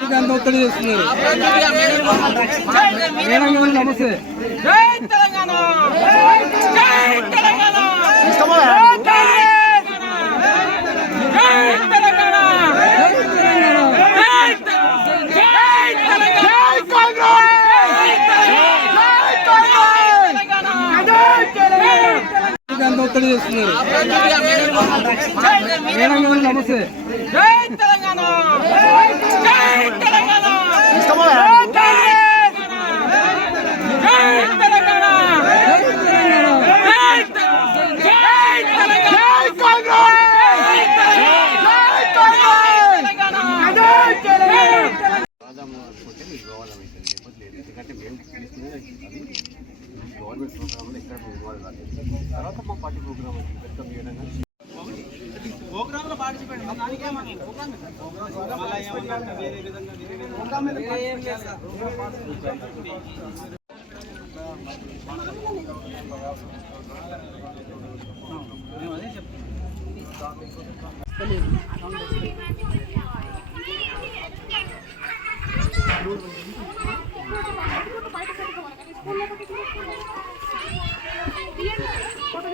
ఒత్తిడి చేస్తున్నారు. నమస్తే. ఒత్తిడి చేస్తున్నారు. నమస్తే. ఎందుకంటే మేము తీసుకునేది అది గవర్నమెంట్ ప్రోగ్రాంలో ఎక్కడ ఇన్వాల్వ్ కాలేదు. తర్వాత మా పార్టీ ప్రోగ్రామ్ వెల్కమ్ చేయడం ప్రోగ్రాంలో పార్టిసిపేట్ అదే చెప్తాను.